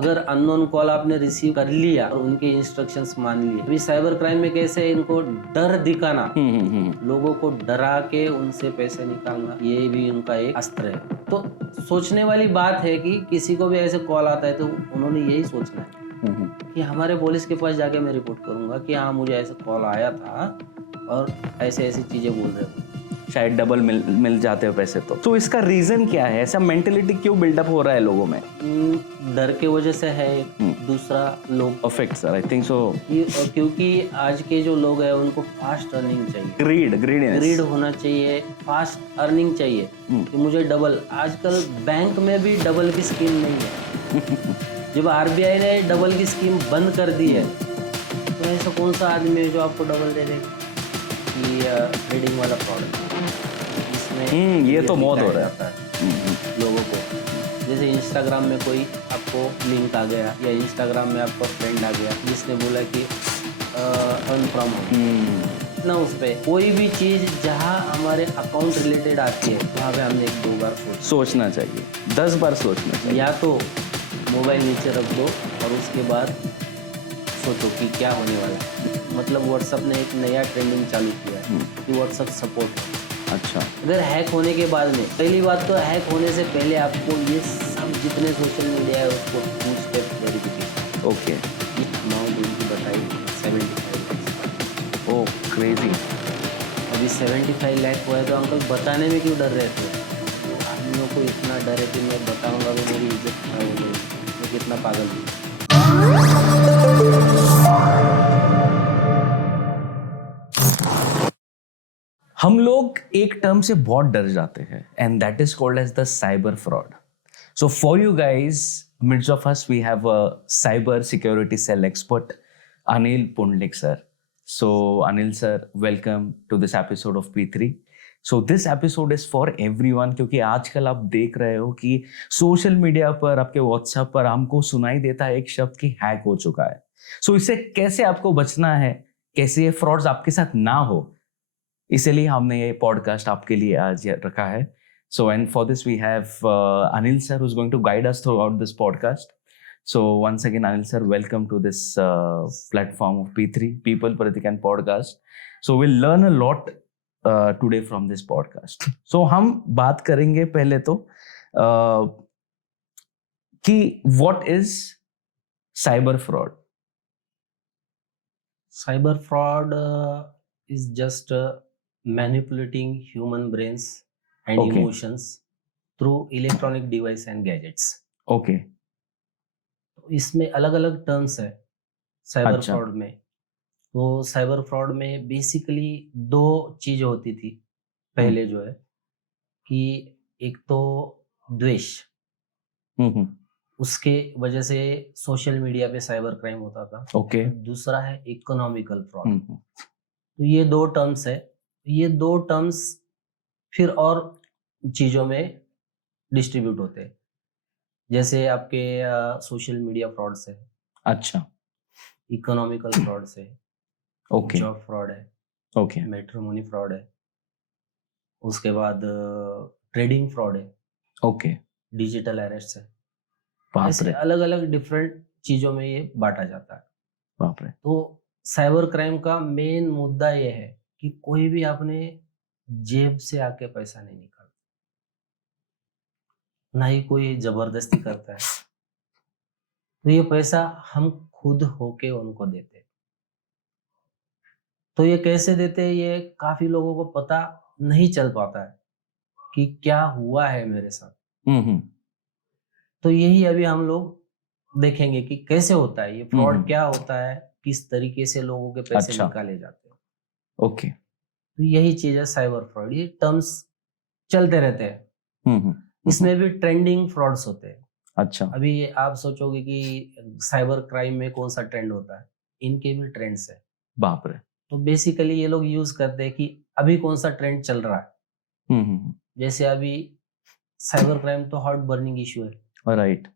अगर unknown call आपने receive कर लिया और उनके इंस्ट्रक्शंस मान लिए, अभी साइबर क्राइम में कैसे है, इनको डर दिखाना, लोगों को डरा के उनसे पैसे निकालना, ये भी उनका एक अस्त्र है। तो सोचने वाली बात है कि किसी को भी ऐसे कॉल आता है तो उन्होंने यही सोचना है कि हमारे पुलिस के पास जाके मैं रिपोर्ट करूंगा कि हाँ मुझे ऐसा कॉल आया था और ऐसे ऐसी चीजें बोल रहे हो, शायद डबल मिल जाते हो पैसे। तो इसका रीजन क्या है? ऐसा मेंटेलिटी क्यों बिल्डअप हो रहा है लोगों में? डर के वजह से है। दूसरा लोग perfect sir, I think so, क्योंकि आज के जो लोग हैं उनको फास्ट अर्निंग चाहिए, ग्रीड होना चाहिए, फास्ट अर्निंग चाहिए कि मुझे डबल। आजकल बैंक में भी डबल की स्कीम नहीं है। जब आरबीआई ने डबल की स्कीम बंद कर दी है तो ऐसा कौन सा आदमी है जो आपको डबल दे देगा? ट्रेडिंग वाला प्रोडक्ट इसमें ये तो बहुत हो रहा है लोगों को। जैसे इंस्टाग्राम में कोई आपको लिंक आ गया या इंस्टाग्राम में आपका फ्रेंड आ गया जिसने बोला कि अर्न फ्रॉम होम ना, उस पर कोई भी चीज़ जहाँ हमारे अकाउंट रिलेटेड आती है वहाँ पे हमने 1-2 बार सोचना चाहिए, 10 बार सोचना चाहिए। या तो मोबाइल नीचे रख दो और उसके बाद सोचो कि क्या होने वाला है। मतलब व्हाट्सएप ने एक नया ट्रेंडिंग चालू किया है कि व्हाट्सएप सपोर्ट। अच्छा, अगर हैक होने के बाद में, पहली बात तो हैक होने से पहले आपको ये सब जितने सोशल मीडिया है उसको 2 स्टेप वेरिफिकेशन। ओके, अमाउंट उनकी बताई 75 लाख। ओह क्रेजी। अभी 75 लाख हुआ है तो अंकल बताने में क्यों डर रहे थे? आदमियों को इतना डर है कि मैं बताऊंगा तो मेरी इज्जत खराब हो जाएगी। मैं कितना पागल हूँ। हम लोग एक टर्म से बहुत डर जाते हैं and that is called as the cyber fraud. So for you guys, midst of us, we have a cyber security cell expert, Anil Pundlik sir. So Anil sir, welcome to this episode of P3. So this episode is for everyone, क्योंकि आजकल आप देख रहे हो कि social media पर, आपके WhatsApp पर हमको सुनाई देता है एक शब्द कि हैक हो चुका है. So इससे कैसे आपको बचना है, कैसे ये फ्रॉड्स आपके साथ ना हो, इसलिए हमने ये पॉडकास्ट आपके लिए आज रखा है. So, and for this we have Anil sir, who's going to guide us throughout this podcast. So, once again, Anil sir, welcome to this platform of P3, People Pratikan podcast. So, we'll learn a lot today from this podcast. So, हम बात करेंगे पहले तो कि what is cyber fraud? Cyber fraud is just manipulating human brains and emotions through electronic device and gadgets. Okay. इसमें अलग अलग terms है साइबर फ्रॉड में. तो साइबर फ्रॉड में बेसिकली 2 चीज होती थी पहले, जो है कि एक तो द्वेष, उसके वजह से सोशल मीडिया पे साइबर क्राइम होता था. ओके. दूसरा है इकोनॉमिकल फ्रॉड. तो ये 2 टर्म्स है. ये 2 टर्म्स फिर और चीजों में डिस्ट्रीब्यूट होते हैं. जैसे आपके सोशल मीडिया फ्रॉड से, अच्छा, इकोनॉमिकल फ्रॉड से, ओके, जॉब फ्रॉड है, ओके, मैट्रिमोनी फ्रॉड है, उसके बाद ट्रेडिंग फ्रॉड है, ओके, डिजिटल अरेस्ट है. ऐसे अलग अलग डिफरेंट चीजों में ये बांटा जाता है. बाप रे. तो साइबर क्राइम का मेन मुद्दा ये है कि कोई भी अपने जेब से आके पैसा नहीं निकालता, ना ही कोई जबरदस्ती करता है. तो ये पैसा हम खुद होके उनको देते हैं. तो ये कैसे देते हैं, ये काफी लोगों को पता नहीं चल पाता है कि क्या हुआ है मेरे साथ. तो यही अभी हम लोग देखेंगे कि कैसे होता है ये फ्रॉड, क्या होता है, किस तरीके से लोगों के पैसे निकाले जाते हैं. ओके. तो यही चीज है साइबर फ्रॉड. ये टर्म्स चलते रहते हैं. इसमें भी ट्रेंडिंग फ्रॉड्स होते हैं. अच्छा. अभी आप सोचोगे कि साइबर क्राइम में कौन सा ट्रेंड होता है, इनके भी ट्रेंड्स है. बाप रे. तो बेसिकली ये लोग यूज करते हैं कि अभी कौन सा ट्रेंड चल रहा है. जैसे अभी साइबर क्राइम तो हॉट बर्निंग इश्यू है, राइट.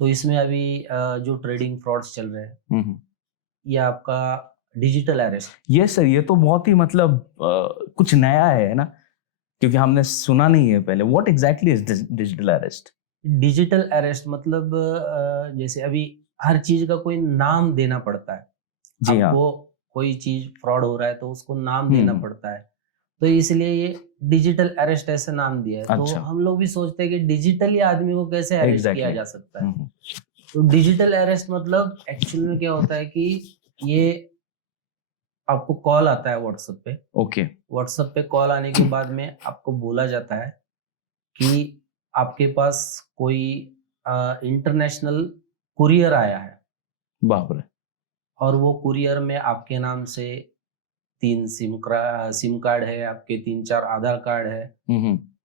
तो इसमें अभी जो ट्रेडिंग फ्रॉड्स चल रहे हैं, या आपका डिजिटल अरेस्ट. यस सर, ये तो बहुत ही मतलब कुछ नया है ना, क्योंकि हमने सुना नहीं है पहले. What exactly is digital arrest? Digital arrest मतलब जैसे अभी हर चीज का कोई नाम देना पड़ता है। जी हाँ। आपको कोई चीज फ्रॉड हो रहा है तो उसको नाम देना पड़ता है, तो इसलिए ये डिजिटल अरेस्ट ऐसे नाम दिया है। तो अच्छा। हम लोग भी सोचते हैं कि डिजिटली आदमी को कैसे अरेस्ट किया Exactly. जा सकता है। तो डिजिटल अरेस्ट मतलब एक्चुअल में क्या होता है कि ये आपको कॉल आता है व्हाट्सएप पे। ओके। व्हाट्सएप पे कॉल आने के बाद में आपको बोला जाता है कि आपके पास कोई इंटरनेशनल कुरियर आया है, बाप रे। और वो कुरियर में आपके नाम से 3 सिम कार्ड है, आपके 3-4 आधार कार्ड है,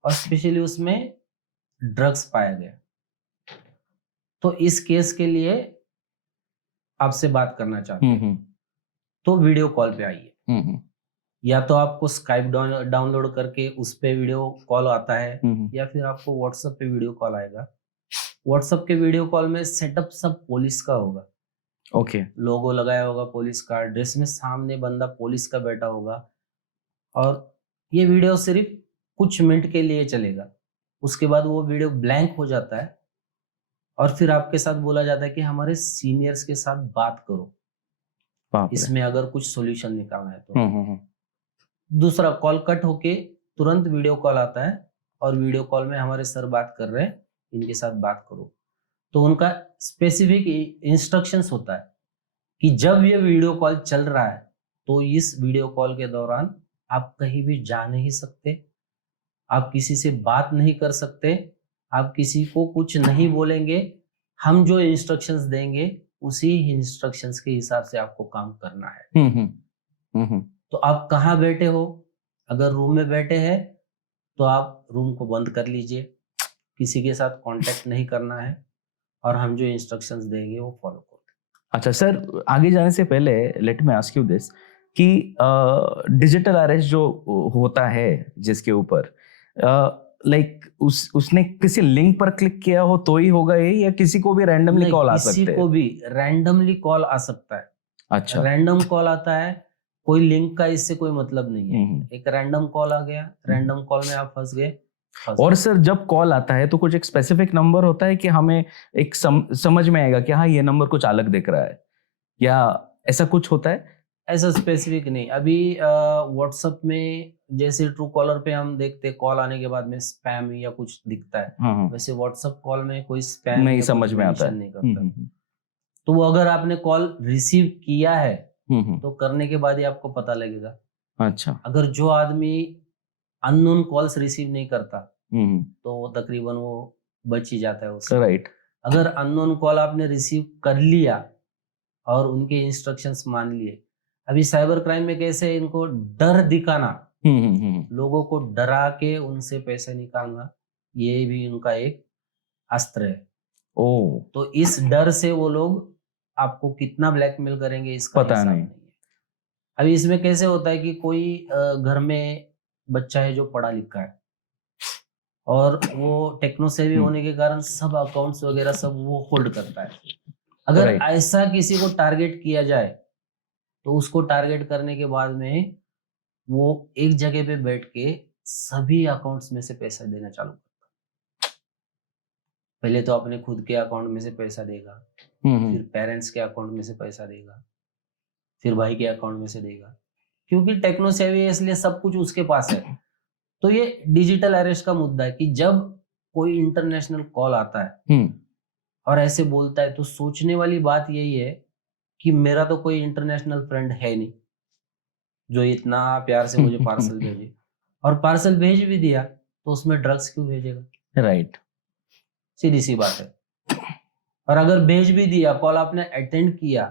और स्पेशली उसमें ड्रग्स पाया गया। तो इस केस के लिए आपसे बात करना चाहते हैं, तो वीडियो कॉल पे आइए। या तो आपको स्काइप डाउनलोड करके उस पे वीडियो कॉल आता है, या फिर आपको व्हाट्सएप पे वीडियो कॉल आएगा। व्हाट्सएप के वीडियो कॉल में सेटअप सब पुलिस का होगा। ओके। लोगो लगाया होगा पुलिस का, ड्रेस में सामने बंदा पुलिस का बैठा होगा, और ये वीडियो सिर्फ कुछ मिनट के लिए चलेगा। उसके बाद वो वीडियो ब्लैंक हो जाता है, और फिर आपके साथ बोला जाता है कि हमारे सीनियर्स के साथ बात करो, इसमें अगर कुछ सॉल्यूशन निकालना है तो। दूसरा कॉल कट होके तुरंत वीडियो कॉल आता है, और वीडियो कॉल में हमारे सर बात कर रहे हैं, इनके साथ बात करो। तो उनका स्पेसिफिक इंस्ट्रक्शंस होता है कि जब ये वीडियो कॉल चल रहा है तो इस वीडियो कॉल के दौरान आप कहीं भी जा नहीं सकते, आप किसी से बात नहीं कर सकते, आप किसी को कुछ नहीं बोलेंगे। हम जो इंस्ट्रक्शंस देंगे उसी इंस्ट्रक्शंस के हिसाब से आपको काम करना है। तो आप कहाँ बैठे हो, अगर रूम में बैठे हैं तो आप रूम को बंद कर लीजिए, किसी के साथ कांटेक्ट नहीं करना है, और हम जो इंस्ट्रक्शंस देंगे वो फॉलो करो। अच्छा सर, आगे जाने से पहले let me ask you this कि डिजिटल अरेस्ट जो होता है जिसके ऊपर लाइक उसने किसी लिंक पर क्लिक किया हो तो ही होगा ये, या किसी को भी रैंडमली कॉल आ सकते हैं? किसी को भी रैंडमली कॉल आ सकता है। अच्छा। रैंडम कॉल आता है, कोई लिंक का इससे कोई मतलब नहीं है। एक रैंडम कॉल आ गया, रैंडम कॉल में आप फंस गए। और सर जब कॉल आता है तो कुछ एक स्पेसिफिक नंबर होता है कि हमें एक समझ में आएगा कि हाँ ये नंबर कुछ अलग दिख रहा है, या ऐसा कुछ होता है? ऐसा स्पेसिफिक नहीं। अभी व्हाट्सएप में जैसे ट्रू कॉलर पे हम देखते कॉल आने के बाद में स्पैम या कुछ दिखता है, वैसे व्हाट्सएप कॉल में कोई स्पैम नहीं समझ में आता है, नहीं करता। तो वो अगर आपने कॉल रिसीव किया है तो करने के बाद ही आपको पता लगेगा। अच्छा। अगर जो आदमी अननोन कॉल्स रिसीव नहीं करता तो तकरीबन वो बच ही जाता है उससे। राइट। अगर अननोन कॉल आपने रिसीव कर लिया और उनके इंस्ट्रक्शंस मान लिए, अभी साइबर क्राइम में कैसे इनको डर दिखाना, लोगों को डरा के उनसे पैसे निकालना, ये भी उनका एक अस्त्र है। तो इस डर से वो लोग आपको कितना ब्लैकमेल करेंगे इसका पता नहीं है। अभी इसमें कैसे होता है कि कोई घर में बच्चा है जो पढ़ा लिखा है, और वो टेक्नो सेवी होने के कारण सब अकाउंट्स वगैरह सब वो होल्ड करता है। अगर ऐसा किसी को टारगेट किया जाए तो उसको टारगेट करने के बाद में वो एक जगह पे बैठ के सभी अकाउंट्स में से पैसा देना चालू करता है। पहले तो अपने खुद के अकाउंट में से पैसा देगा, फिर पेरेंट्स के अकाउंट में से पैसा देगा, फिर भाई के अकाउंट में से देगा, क्योंकि टेक्नो सेवी है इसलिए सब कुछ उसके पास है। तो ये डिजिटल अरेस्ट का मुद्दा है कि जब कोई इंटरनेशनल कॉल आता है और ऐसे बोलता है, तो सोचने वाली बात यही है कि मेरा तो कोई इंटरनेशनल फ्रेंड है नहीं जो इतना प्यार से मुझे पार्सल भेजे, और पार्सल भेज भी दिया तो उसमें ड्रग्स क्यों भेजेगा? राइट। सीधी सी बात है। और अगर भेज भी दिया, कॉल आपने अटेंड किया,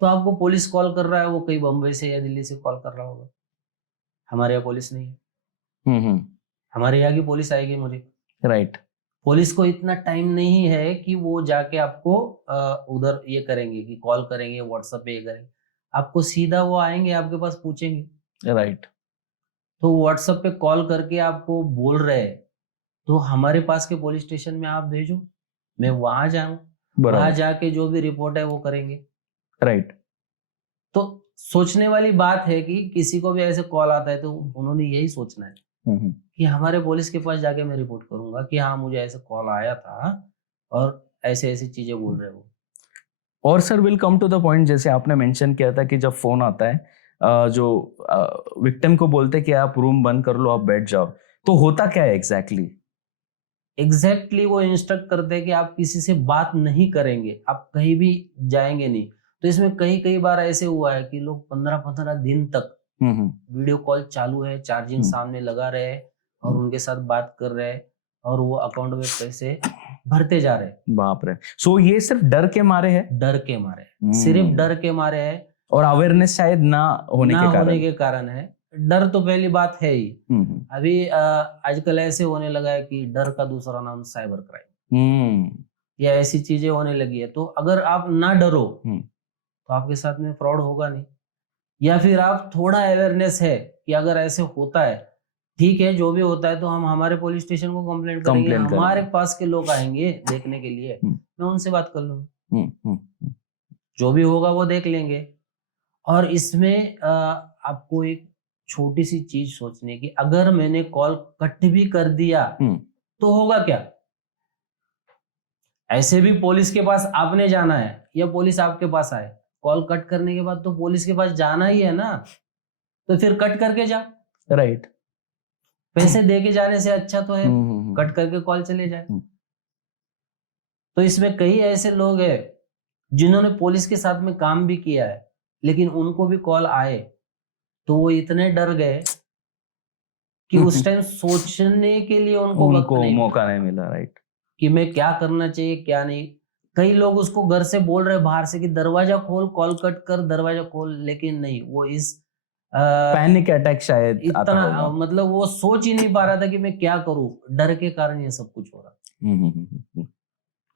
तो आपको पुलिस कॉल कर रहा है, वो कहीं बम्बई से या दिल्ली से कॉल कर रहा होगा। हमारे यहाँ पुलिस नहीं है। हमारे यहाँ की पुलिस आएगी मुझे। राइट। पुलिस को इतना टाइम नहीं है कि वो जाके आपको उधर ये करेंगे कि कॉल करेंगे, व्हाट्सएप पे ये करेंगे। आपको सीधा वो आएंगे, आपके पास पूछेंगे। राइट। तो व्हाट्सएप पे कॉल करके आपको बोल रहे हैं, तो हमारे पास के पुलिस स्टेशन में आप भेजो, मैं वहां जाऊं, वहां जाके जो भी रिपोर्ट है वो करेंगे। राइट। तो सोचने वाली बात है कि किसी को भी ऐसे कॉल आता है तो उन्होंने यही सोचना है कि हमारे पुलिस के पास जाके मैं रिपोर्ट करूंगा कि हाँ मुझे ऐसे कॉल आया था और ऐसे ऐसी चीजें बोल रहे हो। और sir will come to the point, जैसे आपने मेंशन किया था कि जब फोन आता है जो विक्टिम को बोलते कि आप रूम बंद कर लो, आप बैठ जाओ, तो होता क्या है एग्जैक्टली? एग्जैक्टली वो इंस्ट्रक्ट करते हैं कि आप किसी से बात नहीं करेंगे, आप कहीं भी जाएंगे नहीं। तो इसमें कई कई बार ऐसे हुआ है कि लोग 15-15 दिन तक वीडियो कॉल चालू है, चार्जिंग सामने लगा रहे हैं और उनके साथ बात कर रहे हैं और वो अकाउंट में पैसे भरते जा रहे हैं। बाप रे। सो ये सिर्फ डर के मारे है? डर के मारे, सिर्फ डर के मारे है। और अवेयरनेस शायद ना होने के कारण है। डर तो पहली बात है ही। अभी आजकल ऐसे होने लगा है कि डर का दूसरा नाम साइबर क्राइम, या ऐसी चीजें होने लगी है। तो अगर आप ना डरो तो आपके साथ में फ्रॉड होगा नहीं। या फिर आप थोड़ा अवेयरनेस है कि अगर ऐसे होता है, ठीक है, जो भी होता है तो हम हमारे पुलिस स्टेशन को कंप्लेंट करेंगे, हमारे पास के लोग आएंगे देखने के लिए, मैं उनसे बात कर लूंगा, जो भी होगा वो देख लेंगे। और इसमें आपको एक छोटी सी चीज सोचने की, अगर मैंने कॉल कट भी कर दिया तो होगा क्या? ऐसे भी पुलिस के पास आपने जाना है या पुलिस आपके पास आए, कॉल कट करने के बाद तो पुलिस के पास जाना ही है ना, तो फिर कट करके जा। राइट। पैसे दे के जाने से अच्छा तो है कट करके कॉल चले जाए। तो इसमें कई ऐसे लोग हैं जिन्होंने पुलिस के साथ में काम भी किया है, लेकिन उनको भी कॉल आए तो वो इतने डर गए कि उस टाइम सोचने के लिए उनको मौका नहीं मिला। राइट। कि मैं क्या करना चाहिए क्या नहीं। कई लोग उसको घर से बोल रहे बाहर से कि दरवाजा खोल, कॉल कट कर, दरवाजा खोल, लेकिन नहीं, वो इस पैनिक अटैक शायद इतना मतलब वो सोच ही नहीं पा रहा था कि मैं क्या करूं, डर के कारण ये सब कुछ हो रहा।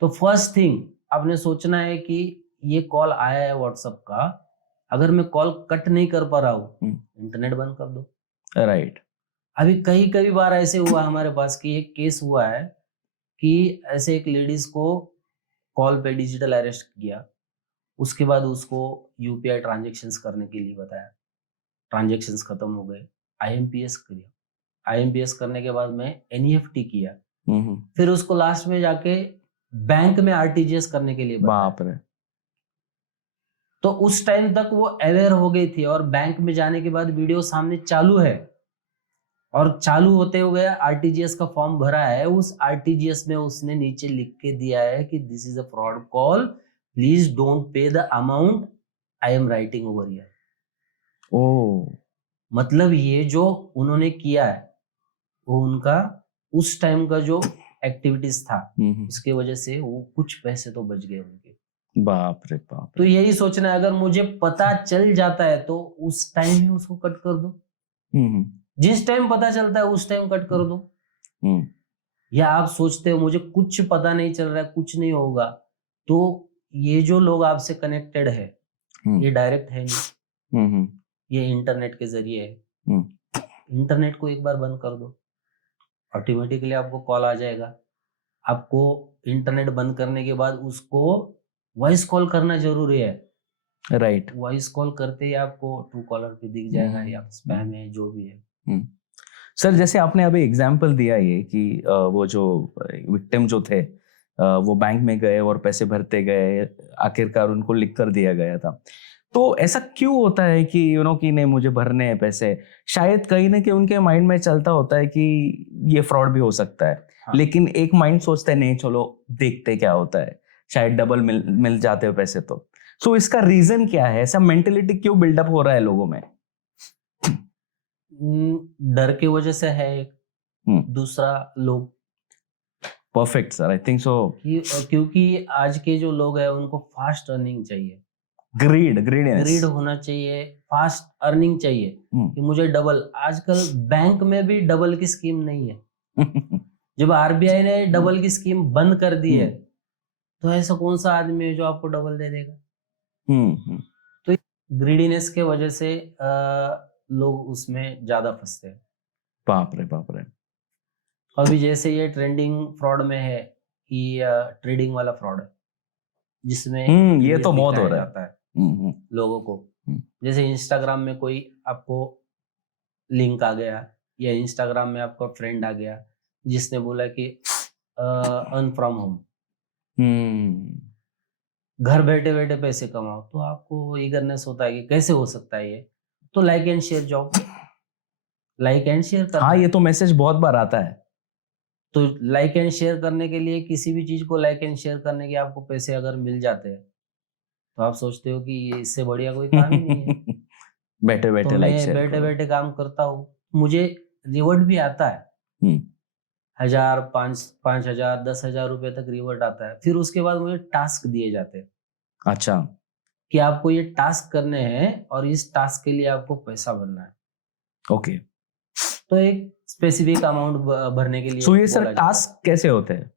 तो फर्स्ट थिंग आपने सोचना है कि ये कॉल आया है व्हाट्सएप का, अगर मैं कॉल कट नहीं कर पा रहा हूँ इंटरनेट बंद कर दो। राइट। अभी कई बार ऐसे हुआ हमारे पास कि एक केस हुआ है कि ऐसे एक लेडीज को कॉल पे डिजिटल अरेस्ट किया, उसके बाद उसको यूपीआई ट्रांजैक्शंस करने के लिए बताया, ट्रांजैक्शंस खत्म हो गए, आईएमपीएस किया, आईएमपीएस करने के बाद में एनईएफटी किया, फिर उसको लास्ट में जाके बैंक में आरटीजीएस करने के लिए बताया। बाप रे। तो उस टाइम तक वो अवेयर हो गई थी और बैंक में जाने के बाद वीडियो सामने चालू है और चालू होते हुए आरटीजीएस का फॉर्म भरा है। उस आरटीजीएस में उसने नीचे लिख के दिया है कि this is a fraud call, please don't pay the amount I am writing over here. ओ, मतलब ये जो उन्होंने किया है वो उनका उस टाइम का जो एक्टिविटीज था उसके वजह से वो कुछ पैसे तो बच गए उनके। बाप रे बाप। तो यही सोचना है, अगर मुझे पता चल जाता है तो उस टाइम ही उसको कट कर दो। जिस टाइम पता चलता है उस टाइम कट कर दो। या आप सोचते हो मुझे कुछ पता नहीं चल रहा है, कुछ नहीं होगा, तो ये जो लोग आपसे कनेक्टेड है ये डायरेक्ट है नहीं, ये इंटरनेट के जरिए है। इंटरनेट को एक बार बंद कर दो, ऑटोमेटिकली आपको कॉल आ जाएगा। आपको इंटरनेट बंद करने के बाद उसको वॉइस कॉल करना जरूरी है। राइट। वॉइस कॉल करते ही आपको ट्रू कॉलर पे दिख जाएगा या स्पैम है जो भी है। सर जैसे आपने अभी एग्जांपल दिया ये कि वो जो विक्टिम जो थे वो बैंक में गए और पैसे भरते गए, आखिरकार उनको लिख कर दिया गया था। तो ऐसा क्यों होता है कि कि नहीं मुझे भरने हैं पैसे? शायद कहीं ना कहीं उनके माइंड में चलता होता है कि ये फ्रॉड भी हो सकता है। हाँ। लेकिन एक माइंड सोचता है नहीं चलो देखते क्या होता है, शायद डबल मिल जाते हो पैसे। तो सो इसका रीजन क्या है? ऐसा मेंटेलिटी क्यों बिल्डअप हो रहा है लोगों में? डर की वजह से है एक, दूसरा लोग। Perfect sir, I think so. क्योंकि आज के जो लोग हैं उनको फास्ट अर्निंग चाहिए, ग्रीड होना चाहिए, फास्ट अर्निंग चाहिए कि मुझे डबल। आजकल बैंक में भी डबल की स्कीम नहीं है। जब आरबीआई ने डबल की स्कीम बंद कर दी है तो ऐसा कौन सा आदमी है जो आपको डबल दे देगा? तो ग्रीडीनेस के वजह से लोग उसमें ज्यादा फंसते हैं। बाप रे बाप रे। अभी जैसे ये ट्रेंडिंग फ्रॉड में है कि ट्रेडिंग वाला फ्रॉड है, जिसमें ये तो बहुत हो रहा है लोगों को। जैसे इंस्टाग्राम में कोई आपको लिंक आ गया या इंस्टाग्राम में आपका फ्रेंड आ गया जिसने बोला कि अर्न फ्रॉम होम, घर बैठे बैठे पैसे कमाओ, तो आपको ईगरनेस होता है कि कैसे हो सकता है ये, तो like and share job, like and share करना हाँ, है। ये तो मैसेज बहुत बार आता है। तो लाइक एंड शेयर करने के लिए, किसी भी चीज को लाइक एंड शेयर करने के आपको पैसे अगर मिल जाते हैं तो आप सोचते हो कि ये इससे बढ़िया कोई काम ही नहीं है। बैठे तो बैठे लाइक मैं शेयर बैठे करो। बैठे काम करता हूँ, मुझे रिवॉर्ड भी आता है, हम्म, 1000, 5,000, 10,000 रुपए तक रिवॉर्ड आता है। फिर उसके बाद मुझे टास्क दिए जाते हैं अच्छा, कि आपको ये टास्क करने हैं और इस टास्क के लिए आपको पैसा भरना है। ओके। तो एक स्पेसिफिक अमाउंट भरने के लिए सो ये सर बोला जाता है। टास्क कैसे होते हैं?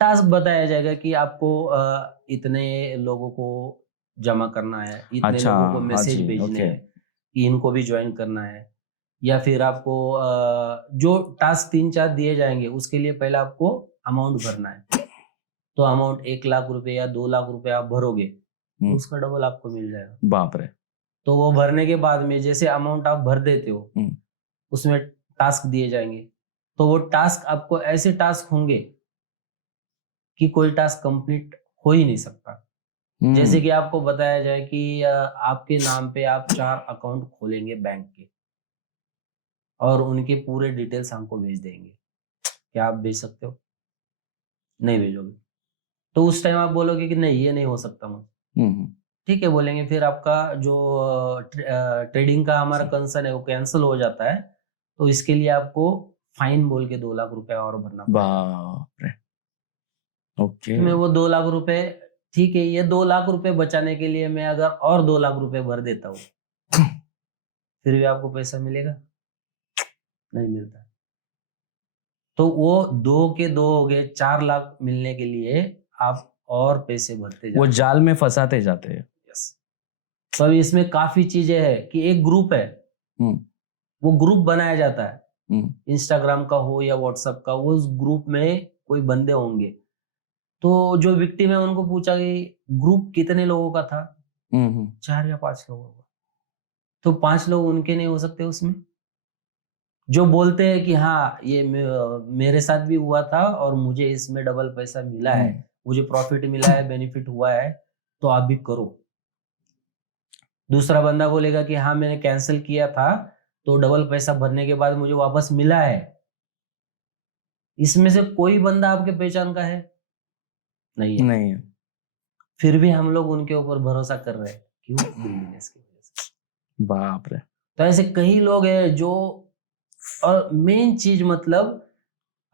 टास्क बताया जाएगा कि आपको इतने लोगों को जमा करना है, इतने अच्छा, लोगों को हाँ मैसेज जी, भेजने ओके। हैं कि इनको भी ज्वाइन करना है, या फिर आपको जो टास्क 3-4 दिए जाएंगे उसके लिए पहले आपको अमाउंट भरना है। तो अमाउंट 1 लाख रुपए या 2 लाख रुपए आप भरोगे तो उसका डबल आपको मिल जाएगा। बाप रे। तो वो भरने के बाद में जैसे अमाउंट आप भर देते हो हम्म, उसमें टास्क दिए जाएंगे। तो वो टास्क आपको ऐसे टास्क होंगे कि कोई टास्क कंप्लीट हो ही नहीं सकता। जैसे कि आपको बताया जाए कि आपके नाम पे आप 4 अकाउंट खोलेंगे बैंक के और उनके पूरे डिटेल्स हमको भेज देंगे। क्या आप भेज सकते हो? नहीं भेजोगे। तो उस टाइम आप बोलोगे कि नहीं, ये नहीं हो सकता मुझे। ठीक है बोलेंगे, फिर आपका जो ट्रेडिंग का हमारा कंसर्न है वो कैंसिल हो जाता है। तो इसके लिए आपको फाइन बोल के 2 लाख रुपए और भरना पड़ेगा। बाप रे, ओके। तो मैं वो 2 लाख रुपए, ठीक है, ये 2 लाख रुपए बचाने के लिए मैं अगर और 2 लाख रुपए भर देता हूँ फिर भी आपको पैसा मिलेगा? नहीं मिलता। तो वो 2 के 2 हो गए, 4 लाख मिलने के लिए आप और पैसे भरते वो जाते जाल में फंसाते जाते हैं। यस। तो अभी इसमें काफी चीजें हैं कि एक ग्रुप है, वो ग्रुप बनाया जाता है, इंस्टाग्राम का हो या व्हाट्सएप का, वो उस ग्रुप में कोई बंदे होंगे। तो जो विक्टिम है उनको पूछा कि ग्रुप कितने लोगों का था? 4 या 5 लोगों का। तो 5 लोग उनके नहीं हो सकते उसमें, जो बोलते हैं कि हाँ ये मेरे साथ भी हुआ था और मुझे इसमें डबल पैसा मिला है, मुझे प्रॉफिट मिला है, बेनिफिट हुआ है, तो आप भी करो। दूसरा बंदा बोलेगा कि हाँ मैंने कैंसिल किया था तो डबल पैसा भरने के बाद मुझे वापस मिला है। इसमें से कोई बंदा आपके पहचान का है? नहीं है। नहीं है। फिर भी हम लोग उनके ऊपर भरोसा कर रहे हैं, क्यों? ग्रीडीनेस की वजह से। बाप रे। तो ऐसे कई लोग हैं जो, और मेन चीज मतलब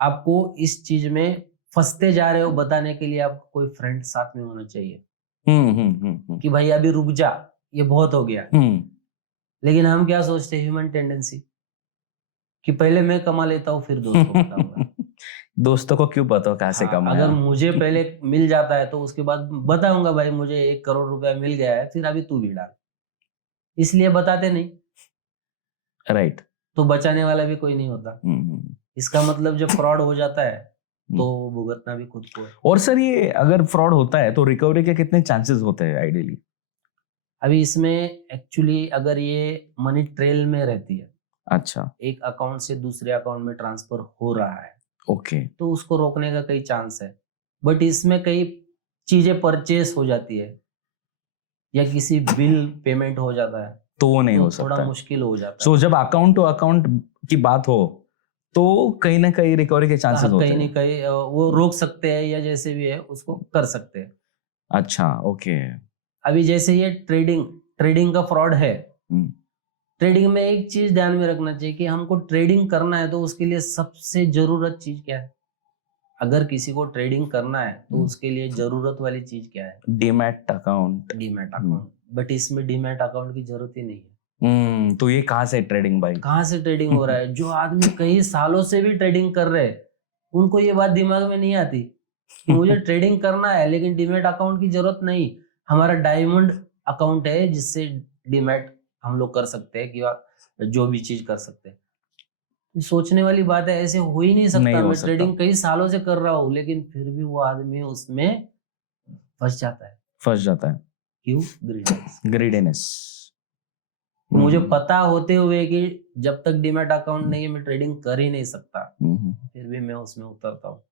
आपको इस चीज में फंसते जा रहे हो बताने के लिए आपको कोई फ्रेंड साथ में होना चाहिए कि भाई अभी रुक जा, ये बहुत हो गया। लेकिन हम क्या सोचते हैं, ह्यूमन टेंडेंसी, कि पहले मैं कमा लेता हूँ फिर दोस्त को बताऊंगा। दोस्तों को क्यों पता कहाँ से कमाया? अगर मुझे पहले मिल जाता है तो उसके बाद बताऊंगा भाई मुझे 1 करोड़ रुपया मिल गया है, फिर अभी तू भी डाल। इसलिए बताते नहीं, राइट। तो बचाने वाला भी कोई नहीं होता। इसका मतलब जब फ्रॉड हो जाता है तो भुगतना भी खुद को है। और सर ये अगर फ्रॉड होता है तो रिकवरी के कितने चांसेस होते हैं आइडियली? अभी इसमें एक्चुअली अगर ये मनी ट्रेल में रहती है, अच्छा, एक अकाउंट से दूसरे अकाउंट में ट्रांसफर हो रहा है, ओके, तो उसको रोकने का कई चांस है। बट इसमें कई चीजें परचेस हो जाती है या किसी बिल पेमेंट हो जाता है तो वो नहीं तो हो थोड़ा सकता। मुश्किल हो जाता है। सो जब अकाउंट टू अकाउंट की बात हो तो कहीं ना कहीं रिकवरी के चांसेस होते कहीं हैं। ना कहीं वो रोक सकते हैं या जैसे भी है उसको कर सकते हैं। अच्छा, ओके। अभी जैसे ये ट्रेडिंग का फ्रॉड है, ट्रेडिंग में एक चीज ध्यान में रखना चाहिए कि हमको ट्रेडिंग करना है तो उसके लिए सबसे जरूरत चीज क्या है? अगर किसी को ट्रेडिंग करना है तो उसके लिए जरूरत वाली चीज क्या है? Demat account. Demat account. But इसमें डीमैट अकाउंट की जरूरत ही नहीं है। तो ये कहाँ से ट्रेडिंग भाई? कहाँ से ट्रेडिंग हो रहा है? जो आदमी कई सालों से भी ट्रेडिंग कर रहे हैं उनको ये बात दिमाग में नहीं आती कि मुझे ट्रेडिंग करना है लेकिन डीमैट अकाउंट की जरूरत नहीं। हमारा डायमंड अकाउंट है जिससे डीमैट हम लोग कर सकते हैं कि जो भी चीज कर सकते हैं। सोचने वाली बात है, ऐसे हो ही नहीं सकता। मैं ट्रेडिंग कई सालों से कर रहा हूँ लेकिन फिर भी वो आदमी उसमें फंस जाता है। क्यों? ग्रीडीनेस। मुझे पता होते हुए कि जब तक डीमैट अकाउंट नहीं है मैं ट्रेडिंग कर ही नहीं सकता, फिर भी मैं उसमें उतरता हूँ।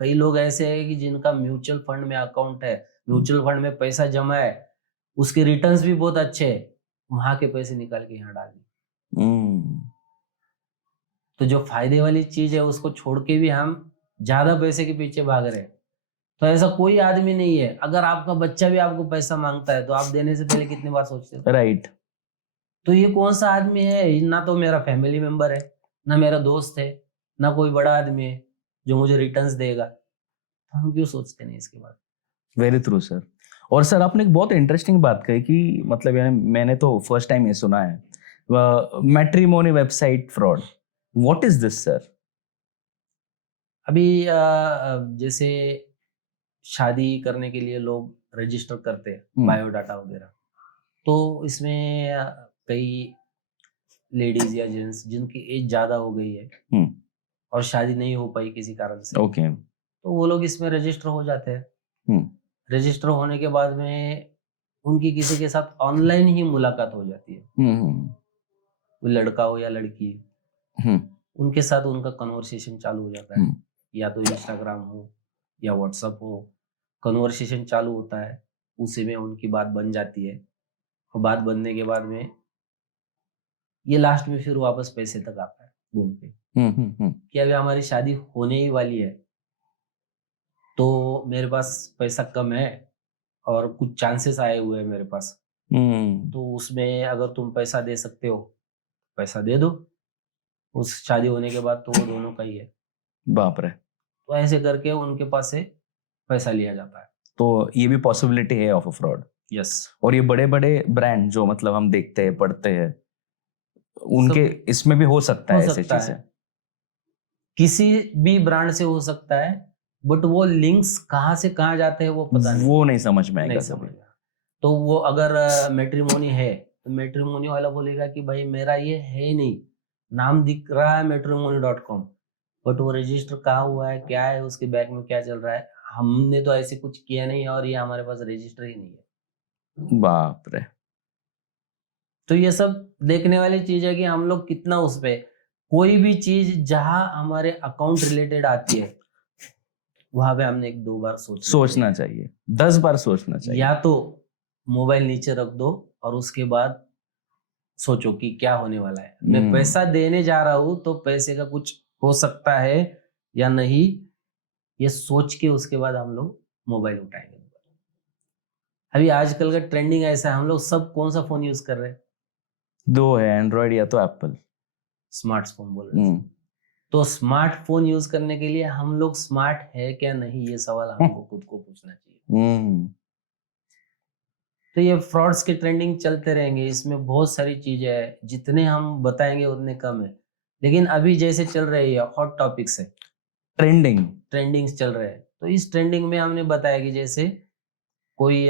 कई लोग ऐसे हैं कि जिनका म्यूचुअल फंड में अकाउंट है, म्यूचुअल फंड में पैसा जमा है, उसके रिटर्न्स भी बहुत अच्छे हैं, वहां के पैसे निकाल के यहाँ डाल दिए। तो जो फायदे वाली चीज है उसको छोड़ के भी हम ज्यादा पैसे के पीछे भाग रहे हैं। तो ऐसा कोई आदमी नहीं है, अगर आपका बच्चा भी आपको पैसा मांगता है तो आप देने से पहले कितनी बार सोचते हो? राइट। तो ये कौन सा आदमी है, ना तो मेरा फैमिली मेंबर है, ना मेरा दोस्त है, ना कोई बड़ा आदमी है जो मुझे रिटर्न्स देगा, तो हम क्यों सोचते नहीं इसके बाद? Very true sir. और सर आपने एक बहुत इंटरेस्टिंग बात कही कि मतलब यानी मैंने तो फर्स्ट टाइम ये सुना है, matrimony website fraud. What is this sir? अभी जैसे शादी करने के लिए लोग रजिस्टर करते हैं बायोडाटा वगैरह, तो इसमें कई लेडीज या जेंट्स जिनकी एज ज्यादा हो गई है और शादी नहीं हो पाई किसी कारण से, तो वो लोग इसमें रजिस्टर हो जाते हैं। रजिस्टर होने के बाद में उनकी किसी के साथ ऑनलाइन ही मुलाकात हो जाती है, कोई लड़का हो या लड़की, उनके साथ उनका कन्वर्सेशन चालू हो जाता है, या तो इंस्टाग्राम हो या व्हाट्सएप हो, कन्वर्सेशन चालू होता है, उसी में उनकी बात बन जाती है, और बात बनने के बाद में ये लास्ट में फिर वापस पैसे तक आता है घूम के, कि अभी हमारी शादी होने ही वाली है, तो मेरे पास पैसा कम है और कुछ चांसेस आए हुए हैं मेरे पास, तो उसमें अगर तुम पैसा दे सकते हो पैसा दे दो, उस शादी होने के बाद तो वो दोनों का ही है। बाप रे। तो ऐसे करके उनके पास से पैसा लिया जाता है। तो ये भी पॉसिबिलिटी है ऑफ अ फ्रॉड। यस। और ये बड़े बड़े ब्रांड जो मतलब हम देखते हैं पढ़ते हैं, उनके इसमें भी हो सकता है ऐसे चीजें? किसी भी ब्रांड से हो सकता है, बट वो लिंक्स कहाँ से कहाँ जाते हैं वो पता नहीं, वो नहीं समझ में आएगा कभी। तो वो अगर मैट्रिमोनी है तो मैट्रिमोनी वाला बोलेगा कि भाई मेरा ये है ही नहीं, नाम दिख रहा है matrimony.com, बट वो रजिस्टर कहाँ हुआ है, क्या है, उसके बैक में क्या चल रहा है, हमने तो ऐसे कुछ किया नहीं और ये हमारे पास रजिस्टर ही नहीं है। बाप रे। तो ये सब देखने वाली चीज है कि हम लोग कितना उस पे, कोई भी चीज जहां हमारे अकाउंट रिलेटेड आती है वहां पे हमने 1-2 बार सोचना चाहिए, 10 बार सोचना चाहिए। या तो मोबाइल नीचे रख दो और उसके बाद सोचो कि क्या होने वाला है, मैं पैसा देने जा रहा हूं तो पैसे का कुछ हो सकता है या नहीं, ये सोच के उसके बाद हम लोग मोबाइल उठाएंगे। अभी आजकल का ट्रेंडिंग ऐसा है, हम लोग सब कौन सा फोन यूज कर रहे हैं? 2 है, एंड्रॉइड या तो एप्पल। स्मार्टफोन बोल रहे हैं। तो स्मार्टफोन यूज करने के लिए हम लोग स्मार्ट है क्या नहीं, ये सवाल हमको खुद को पूछना चाहिए। तो ये फ्रॉड्स के ट्रेंडिंग चलते रहेंगे, इसमें बहुत सारी चीजें हैं, जितने हम बताएंगे उतने कम है, लेकिन अभी जैसे चल रही है हॉट टॉपिक्स है, ट्रेंडिंग्स चल रहे हैं, तो इस ट्रेंडिंग में हमने बताया कि जैसे कोई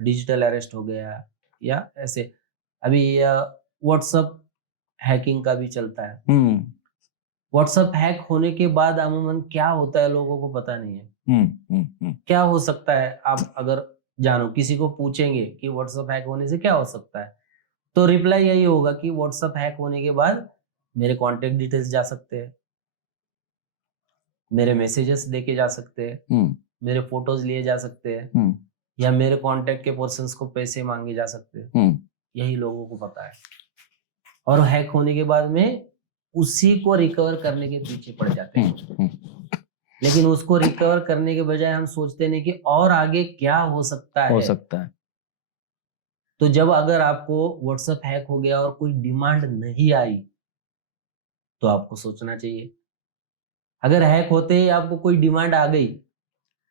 डिजिटल अरेस्ट हो गया या ऐसे, अभी व्हाट्सएप हैकिंग का भी चलता है। व्हाट्सएप हैक होने के बाद अमूमन क्या होता है लोगों को पता नहीं है। क्या हो सकता है, आप अगर जानो, किसी को पूछेंगे कि व्हाट्सएप हैक होने से क्या हो सकता है, तो रिप्लाई यही होगा कि व्हाट्सएप हैक होने के बाद मेरे कॉन्टेक्ट डिटेल्स जा सकते हैं, मेरे मैसेजेस देखे जा सकते हैं, मेरे फोटोज लिए जा सकते हैं, या मेरे कॉन्टेक्ट के पर्सन्स को पैसे मांगे जा सकते हैं। यही लोगों को पता है, और हैक होने के बाद में उसी को रिकवर करने के पीछे पड़ जाते हैं। लेकिन उसको रिकवर करने के बजाय हम सोचते नहीं कि और आगे क्या हो सकता है। तो जब अगर आपको व्हाट्सएप हैक हो गया और कोई डिमांड नहीं आई तो आपको सोचना चाहिए। अगर हैक होते ही आपको कोई डिमांड आ गई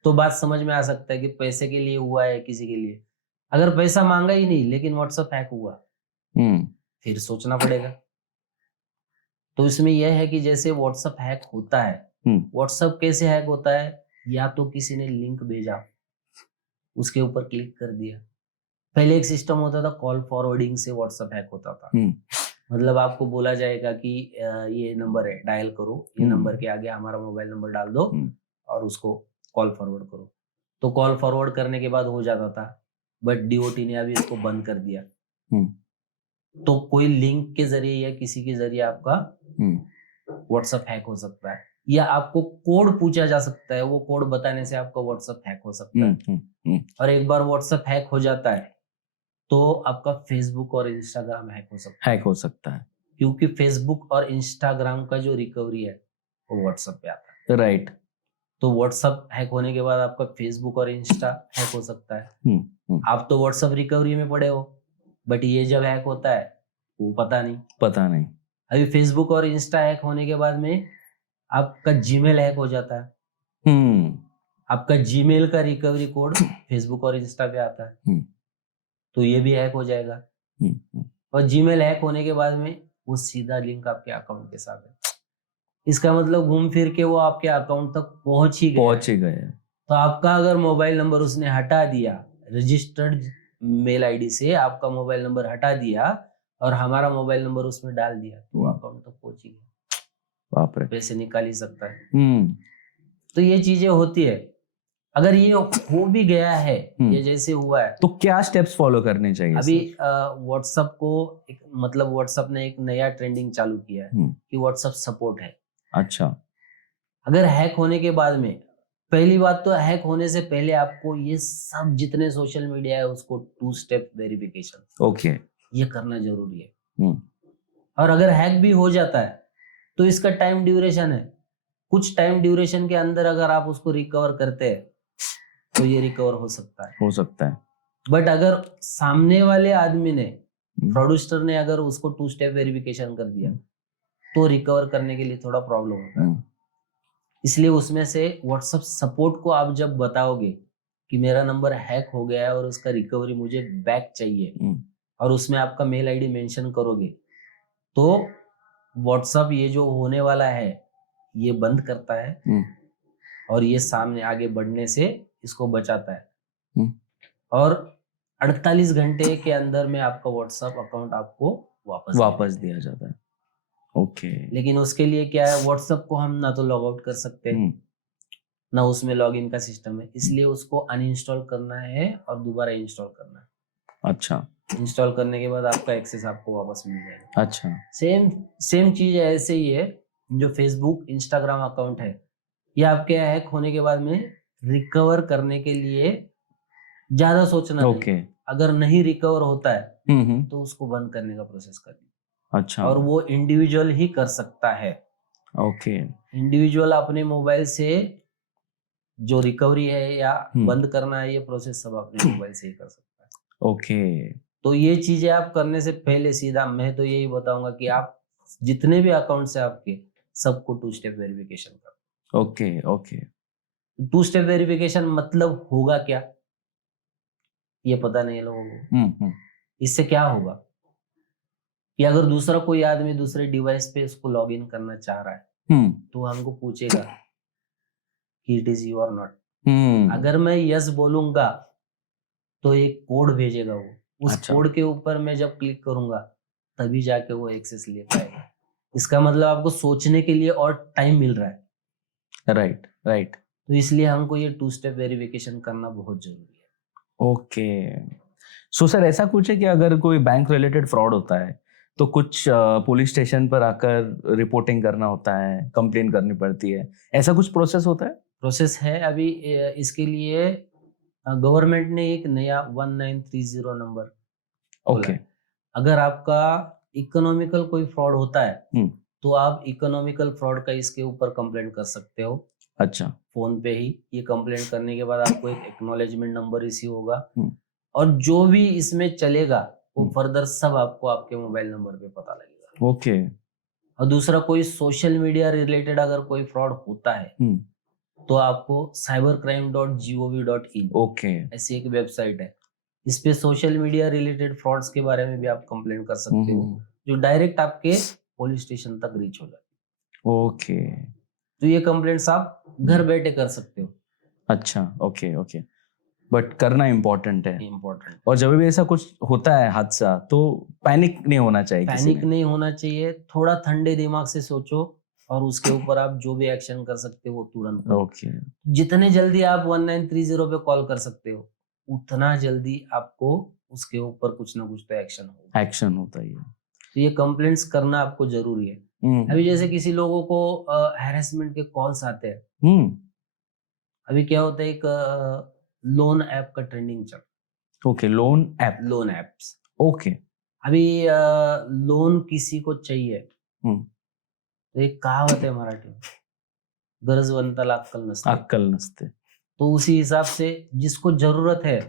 तो बात समझ में आ सकता है कि पैसे के लिए हुआ है किसी के लिए। अगर पैसा मांगा ही नहीं लेकिन व्हाट्सएप हैक हुआ, फिर सोचना पड़ेगा। तो इसमें यह है कि जैसे व्हाट्सएप हैक होता है, व्हाट्सएप कैसे हैक होता है, या तो किसी ने लिंक भेजा, उसके ऊपर क्लिक कर दिया। पहले एक सिस्टम होता था कॉल फॉरवर्डिंग से व्हाट्सएप हैक होता था। मतलब आपको बोला जाएगा कि ये नंबर है, डायल करो, ये नंबर के आगे हमारा मोबाइल नंबर डाल दो और उसको कॉल फॉरवर्ड करो। तो कॉल फॉरवर्ड करने के बाद हो जाता था, बट डीओटी ने अभी इसको बंद कर दिया। तो कोई लिंक के जरिए या किसी के जरिए आपका व्हाट्सएप हैक हो सकता है, या आपको कोड पूछा जा सकता है, वो कोड बताने से आपका व्हाट्सएप हैक हो सकता है। और एक बार व्हाट्सएप हैक हो जाता है तो आपका फेसबुक और इंस्टाग्राम हैक हो सकता है, क्योंकि फेसबुक और इंस्टाग्राम का जो रिकवरी है वो व्हाट्सएप पे आता है। राइट। तो व्हाट्सएप हैक होने के बाद आपका फेसबुक और इंस्टा हैक हो सकता है। आप तो व्हाट्सएप रिकवरी में पड़े हो, बट ये जब हैक होता है वो पता नहीं। अभी फेसबुक और इंस्टा हैक होने के बाद में आपका जीमेल हैक हो जाता है। आपका जीमेल का रिकवरी कोड फेसबुक और इंस्टा पे आता है, तो ये भी हैक हो जाएगा। और जीमेल हैक होने के बाद में वो सीधा लिंक आपके अकाउंट के साथ है। इसका मतलब घूम फिर के वो आपके अकाउंट तक पहुंच ही गए। तो आपका अगर मोबाइल नंबर उसने हटा दिया, रजिस्टर्ड मेल आईडी से आपका मोबाइल नंबर हटा दिया और हमारा मोबाइल नंबर उसमें डाल दिया, तो अकाउंट तक पहुंच ही गया, बाप रे, पैसे निकाल ही सकता है। तो ये चीजें होती है। अगर ये हो भी गया है, ये जैसे हुआ है, तो क्या स्टेप्स फॉलो करने चाहिए? अभी व्हाट्सएप को मतलब व्हाट्सएप ने एक नया ट्रेंडिंग चालू किया है कि व्हाट्सएप सपोर्ट है। अच्छा। अगर हैक होने के बाद में, पहली बात तो हैक होने से पहले आपको ये सब जितने सोशल मीडिया है उसको 2 स्टेप वेरिफिकेशन ये करना जरूरी है। और अगर हैक भी हो जाता है तो इसका टाइम ड्यूरेशन है, कुछ टाइम ड्यूरेशन के अंदर अगर आप उसको रिकवर करते हैं तो ये रिकवर हो सकता है। बट अगर सामने वाले आदमी ने, फ्रॉडस्टर ने अगर उसको 2 स्टेप वेरिफिकेशन कर दिया तो रिकवर करने के लिए थोड़ा प्रॉब्लम होता है। इसलिए उसमें से व्हाट्सएप सपोर्ट को आप जब बताओगे कि मेरा नंबर हैक हो गया है और उसका रिकवरी मुझे बैक चाहिए, और उसमें आपका मेल आईडी मेंशन करोगे, तो व्हाट्सएप ये जो होने वाला है ये बंद करता है और ये सामने आगे बढ़ने से इसको बचाता है। और 48 घंटे के अंदर में आपका व्हाट्सएप अकाउंट आपको वापस दिया जाता है। लेकिन उसके लिए क्या है, व्हाट्सएप को हम ना तो लॉग आउट कर सकते हैं, ना उसमें लॉगिन का सिस्टम है, इसलिए उसको अनइंस्टॉल करना है और दोबारा इंस्टॉल करना है। अच्छा। इंस्टॉल करने के बाद आपका एक्सेस आपको वापस मिल जाएगा। अच्छा। सेम चीज ऐसे ही है, जो फेसबुक इंस्टाग्राम अकाउंट है ये आपके हैक होने के बाद में रिकवर करने के लिए ज्यादा सोचना नहीं। अगर नहीं रिकवर होता है तो उसको बंद करने का प्रोसेस करिए। अच्छा। और वो इंडिविजुअल ही कर सकता है। इंडिविजुअल अपने मोबाइल से जो रिकवरी है या बंद करना है, ये प्रोसेस सब अपने मोबाइल से ही कर सकता है। तो ये चीजें आप करने से पहले सीधा मैं तो यही बताऊंगा कि आप जितने भी अकाउंट है आपके सबको 2 स्टेप वेरिफिकेशन करो। 2 स्टेप वेरिफिकेशन मतलब होगा क्या, ये पता नहीं है लोगों को। इससे क्या होगा कि अगर दूसरा कोई आदमी दूसरे डिवाइस पे इसको लॉग इन करना चाह रहा है तो हमको पूछेगा कि इट इज यू और नॉट। अगर मैं यस बोलूंगा तो एक कोड भेजेगा वो, उस कोड के ऊपर मैं जब क्लिक करूंगा तभी जाके वो एक्सेस ले पाएगा। इसका मतलब आपको सोचने के लिए और टाइम मिल रहा है। राइट। तो इसलिए हमको ये 2 स्टेप वेरिफिकेशन करना बहुत जरूरी है। सो सर, ऐसा कुछ है कि अगर कोई बैंक रिलेटेड फ्रॉड होता है तो कुछ पुलिस स्टेशन पर आकर रिपोर्टिंग करना होता है, कंप्लेन करनी पड़ती है, ऐसा कुछ प्रोसेस होता है? प्रोसेस है। अभी इसके लिए गवर्नमेंट ने एक नया 1930 नंबर अगर आपका इकोनॉमिकल कोई फ्रॉड होता है तो आप इकोनॉमिकल फ्रॉड का इसके ऊपर कंप्लेंट कर सकते हो। अच्छा। फोन पे ही ये कंप्लेंट करने के बाद आपको एक एक्नॉलेजमेंट नंबर रिसीव होगा और जो भी इसमें चलेगा वो फर्दर सब आपको आपके मोबाइल नंबर पे पता लगेगा। और दूसरा, कोई सोशल मीडिया रिलेटेड अगर कोई फ्रॉड होता है तो आपको cybercrime.gov.in ऐसी एक वेबसाइट है, इस पे सोशल मीडिया रिलेटेड फ्रॉड्स के बारे में भी आप कंप्लेंट कर सकते हो, जो डायरेक्ट आपके पुलिस स्टेशन तक रीच हो जाती है। तो ये कंप्लेंट्स आप घर बैठे कर सकते हो। अच्छा। बट करना इम्पोर्टेंट है। और जब भी ऐसा कुछ होता है हादसा तो पैनिक नहीं होना चाहिए। थोड़ा ठंडे दिमाग से सोचो और उसके ऊपर आप जो भी एक्शन कर सकते हो वो तुरंत करो। जितने जल्दी आप 1930 पे कॉल कर सकते हो उतना जल्दी आपको उसके ऊपर कुछ ना कुछ तो एक्शन होता ही है। तो ये कंप्लेंट्स करना आपको जरूरी है। अभी जैसे किसी लोगों को हैरेसमेंट के कॉल्स आते हैं, अभी क्या होता है, एक लोन ऐप का ट्रेंडिंग चल। Okay, loan apps. ओके। अभी लोन किसी को चाहिए तो एक कहावत है मराठी में, गरजवंताला अक्कल नसते। तो उसी हिसाब से जिसको जरूरत है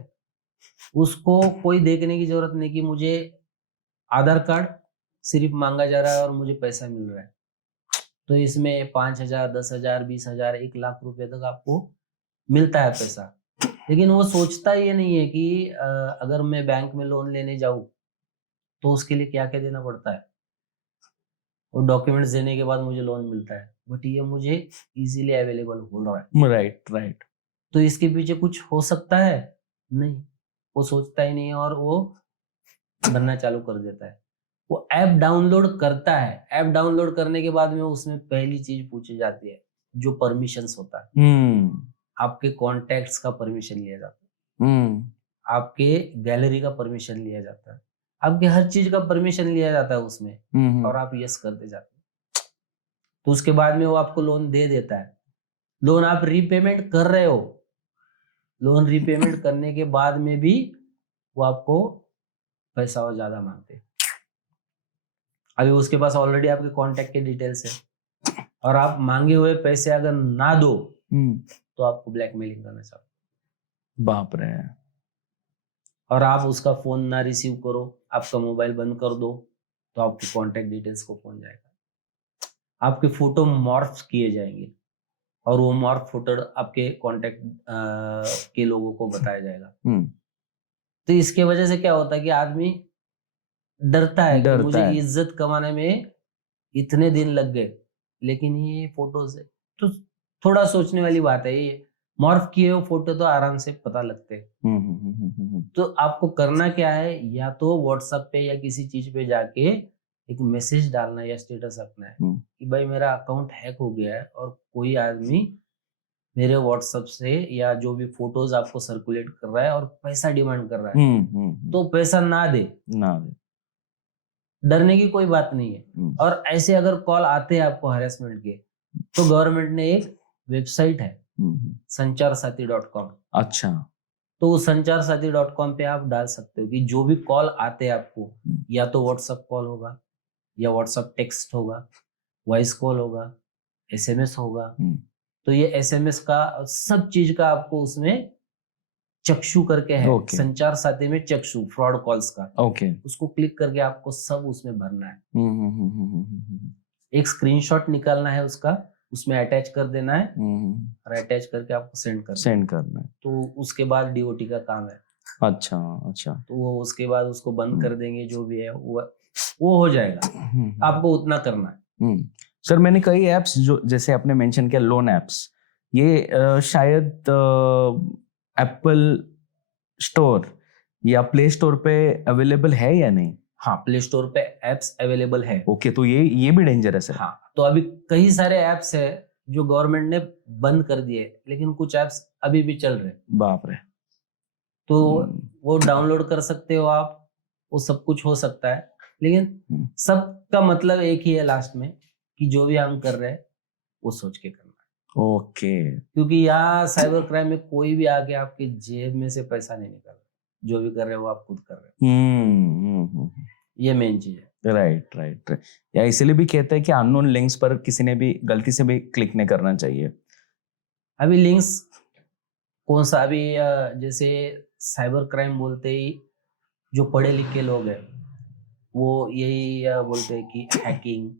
उसको कोई देखने की जरूरत नहीं कि मुझे आधार कार्ड सिर्फ मांगा जा रहा है और मुझे पैसा मिल रहा है, तो इसमें 5,000, 10,000, 20,000, 1,00,000 रुपए तक आपको मिलता है पैसा। लेकिन वो सोचता ये नहीं है कि अगर मैं बैंक में लोन लेने जाऊं तो उसके लिए क्या क्या देना पड़ता है, वो डॉक्यूमेंट्स देने के बाद मुझे लोन मिलता है, बट ये मुझे इजीली अवेलेबल हो रहा है। राइट। तो इसके पीछे कुछ हो सकता है? नहीं, वो सोचता ही नहीं है और वो बनना चालू कर देता है। वो ऐप डाउनलोड करता है, ऐप डाउनलोड करने के बाद में उसमें पहली चीज पूछी जाती है जो परमिशंस होता है। आपके कॉन्टैक्ट्स का परमिशन लिया जाता है, आपके गैलरी का परमिशन लिया जाता है, आपके हर चीज का परमिशन लिया जाता है उसमें, और आप यस करते जाते हैं। तो उसके बाद में वो आपको लोन दे देता है। लोन आप रीपेमेंट कर रहे हो, लोन रीपेमेंट करने के बाद में भी वो आपको पैसा और ज्यादा मांगते हैं। अभी उसके पास ऑलरेडी आपके कॉन्टैक्ट के डिटेल्स है और आप मांगे हुए पैसे अगर ना दो तो आपको ब्लैकमेलिंग करना चाहते। बाप रे। और आप उसका फोन ना रिसीव करो, आपका मोबाइल बंद कर दो, तो आपके कॉन्टैक्ट डिटेल्स को पहुंच जाएगा। आपके फोटो मॉर्फ किए जाएंगे और वो मॉर्फ फोटो आपके कॉन्टैक्ट के लोगों को बताया जाएगा। तो इसके वजह से क्या होता है कि आदमी डरता है कि मुझे इज्जत कमाने में इतने दिन लग गए, लेकिन ये फोटोज है। तो थोड़ा सोचने वाली बात है, ये मॉर्फ किए हुए फोटो तो आराम से पता लगते हैं। तो आपको करना क्या है, या तो व्हाट्सएप पे या किसी चीज पे जाके एक मैसेज डालना या स्टेटस रखना है कि भाई मेरा अकाउंट हैक हो गया है और कोई आदमी मेरे व्हाट्सएप से या जो भी फोटोज आपको सर्कुलेट कर रहा है और पैसा डिमांड कर रहा है, तो पैसा ना दे। डरने की कोई बात नहीं है। और ऐसे अगर कॉल आते हैं आपको हैरेसमेंट के, तो गवर्नमेंट ने एक वेबसाइट है sancharsati.com। अच्छा। तो sancharsati.com पे आप डाल सकते हो कि जो भी कॉल आते हैं आपको, या तो व्हाट्सएप कॉल होगा या व्हाट्सएप टेक्स्ट होगा, वॉइस कॉल होगा, एसएमएस होगा, तो ये एसएमएस का सब चीज का आपको उसमें चक्षु करके है। संचार साथी में चक्षु फ्रॉड कॉल्स का, उसको क्लिक करके आपको सब उसमें भरना है। एक स्क्रीनशॉट निकालना है उसका, उसमें अटैच कर देना है और अटैच करके आपको सेंड करना है। तो उसके बाद डीओटी का काम है। अच्छा। तो वो उसके बाद उसको बंद कर देंगे, जो भी है वो हो जाएगा। आपको उतना करना है। सर, मैंने कई एप्स जो जैसे आपने मेंशन किया लोन एप्स, ये शायद एप्पल स्टोर या प्ले स्टोर पे अवेलेबल है या नहीं? हाँ, प्ले स्टोर पे एप्स अवेलेबल है। ओके, तो ये भी डेंजरस है। हाँ, तो अभी कई सारे एप्स है जो गवर्नमेंट ने बंद कर दिए, लेकिन कुछ एप्स अभी भी चल रहे। बाप रे। तो वो डाउनलोड कर सकते हो आप, वो सब कुछ हो सकता है, लेकिन सबका मतलब एक ही है लास्ट में कि जो भी हम कर रहे हैं वो सोच के करना है। ओके। क्योंकि यहाँ साइबर क्राइम में कोई भी आके आपके जेब में से पैसा नहीं निकाल रहा, जो भी कर रहे हो आप खुद कर रहे हो। ये मेन चीज है। राइट। या इसलिए भी कहते हैं कि अननोन लिंक्स पर किसी ने भी गलती से भी क्लिक नहीं करना चाहिए। अभी लिंक्स कौन सा, अभी जैसे साइबर क्राइम बोलते ही जो पढ़े लिखे लोग हैं वो यही बोलते हैं कि हैकिंग,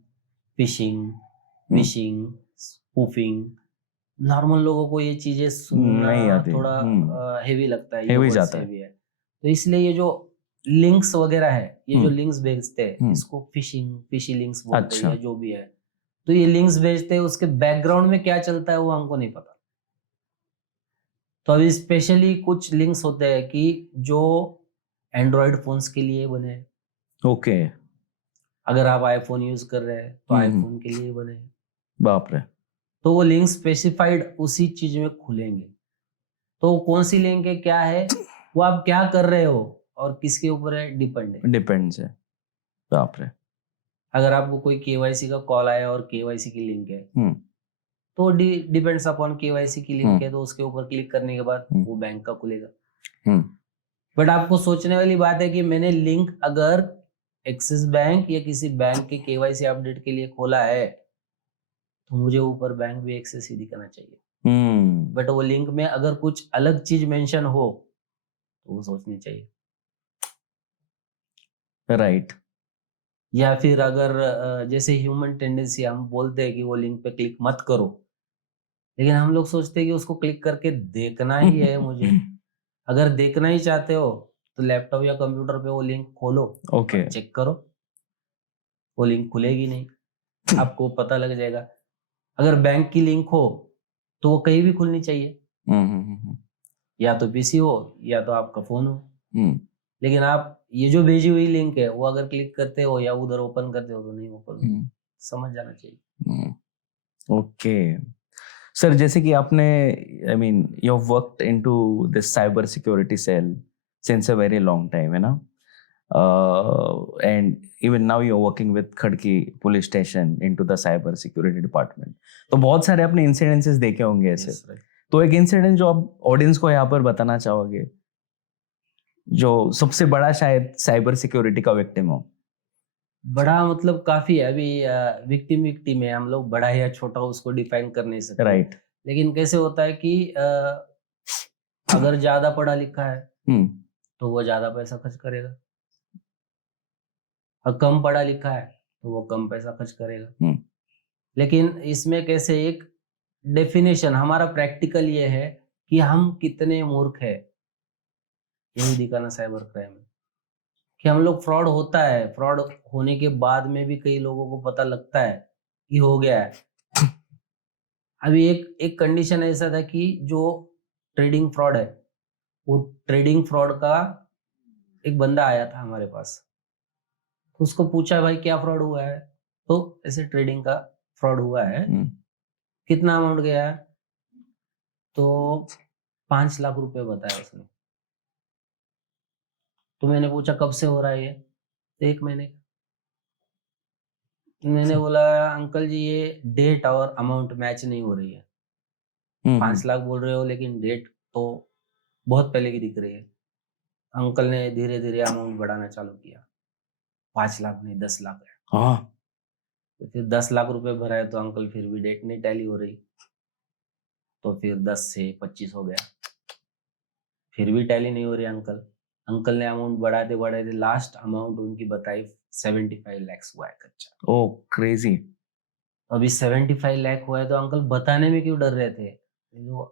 फिशिंग, स्पूफिंग। नॉर्मल लोगों को ये चीजें सुनना थोड़ा हेवी लगता है, हेवी जाता है। तो इसलिए ये जो लिंक्स वगैरह है, ये जो लिंक्स भेजते हैं इसको फिशी लिंक्स बोलते हैं, या जो भी है। तो ये लिंक्स भेजते हैं, उसके बैकग्राउंड में क्या चलता है वो हमको नहीं पता। तो अभी स्पेशली कुछ लिंक्स होते हैं कि जो एंड्रॉयड फोन्स के लिए बने। ओके। अगर आप आईफोन यूज कर रहे हैं तो आईफोन के लिए बने। बाप रे। तो वो लिंक स्पेसिफाइड उसी चीज में खुलेंगे। तो कौन सी लिंक है, क्या है, वो आप क्या कर रहे हो और किसके ऊपर है, डिपेंड है। डिपेंड्स है। बाप रे। अगर आपको कोई केवाईसी का कॉल आया और केवाईसी की लिंक है, हम्म तो डिपेंड्स अपॉन केवाईसी की लिंक है, तो उसके ऊपर क्लिक करने के बाद वो बैंक का खुलेगा। बट आपको सोचने वाली बात है कि मैंने लिंक अगर एक्सिस बैंक या किसी बैंक के केवाईसी अपडेट के लिए खोला है, तो मुझे ऊपर बैंक भी एक्सेस ही दिखाना चाहिए। बट वो लिंक में अगर कुछ अलग चीज मेंशन हो तो वो सोचनी चाहिए। राइट। या फिर अगर जैसे ह्यूमन टेंडेंसी, हम बोलते हैं कि वो लिंक पे क्लिक मत करो, लेकिन हम लोग सोचते हैं कि उसको क्लिक करके देखना ही है मुझे। अगर देखना ही चाहते हो तो लैपटॉप या कंप्यूटर पे वो लिंक खोलो, ओके। चेक करो, वो लिंक खुलेगी नहीं, आपको पता लग जाएगा। अगर बैंक की लिंक हो तो वो कहीं भी खुलनी चाहिए, या तो पीसी हो या तो आपका फोन हो। लेकिन आप ये जो भेजी हुई लिंक है वो अगर क्लिक करते हो या उधर ओपन करते हो तो नहीं ओपन, समझ जाना चाहिए। ओके सर, जैसे कि आपने, I mean you have worked into this cyber security cell since a very long time, है ना, and even now you are working with Khadki police station into the cyber security department, तो बहुत सारे आपने incidences देखे होंगे ऐसे। Yes, right. तो एक इंसिडेंट जो आप ऑडियंस को यहाँ पर बताना चाहोगे, जो सबसे बड़ा शायद साइबर सिक्योरिटी का विक्टिम हो। बड़ा मतलब काफी है, अभी विक्टिम विक्टिम है, हम लोग बड़ा या छोटा उसको डिफाइन कर नहीं सकते। राइट। लेकिन कैसे होता है कि अगर ज्यादा पढ़ा लिखा है तो वो ज्यादा पैसा खर्च करेगा, और कम पढ़ा लिखा है तो वो कम पैसा खर्च करेगा। लेकिन इसमें कैसे एक डेफिनेशन, हमारा प्रैक्टिकल ये है कि हम कितने मूर्ख है, यही दिखाना साइबर क्राइम है। कि हम लोग, फ्रॉड होता है, फ्रॉड होने के बाद में भी कई लोगों को पता लगता है कि हो गया है। अभी एक कंडीशन ऐसा था कि जो ट्रेडिंग फ्रॉड है, वो ट्रेडिंग फ्रॉड का एक बंदा आया था हमारे पास, तो उसको पूछा भाई क्या फ्रॉड हुआ है, तो ऐसे ट्रेडिंग का फ्रॉड हुआ है, कितना अमाउंट गया है, तो 5 लाख रुपए बताया उसने। तो मैंने पूछा कब से हो रहा है ये, तो 1 महीने। मैंने बोला अंकल जी ये डेट और अमाउंट मैच नहीं हो रही है। 5 लाख बोल रहे हो लेकिन डेट तो बहुत पहले की दिख रही है। अंकल ने धीरे धीरे अमाउंट बढ़ाना चालू किया, 5 लाख नहीं 10 लाख है। तो फिर 10 लाख रुपए भराए तो अंकल फिर भी डेट नहीं टैली हो रही, तो फिर 10 से 25 हो गया, फिर भी टैली नहीं हो रही। अंकल ने अमाउंट बढ़ाते बढ़ाते लास्ट अमाउंट उनकी बताई 75 लाख हुआ है खर्चा। ओह क्रेजी। अभी 75 लाख हुआ है तो अंकल बताने में क्यों डर रहे थे? जो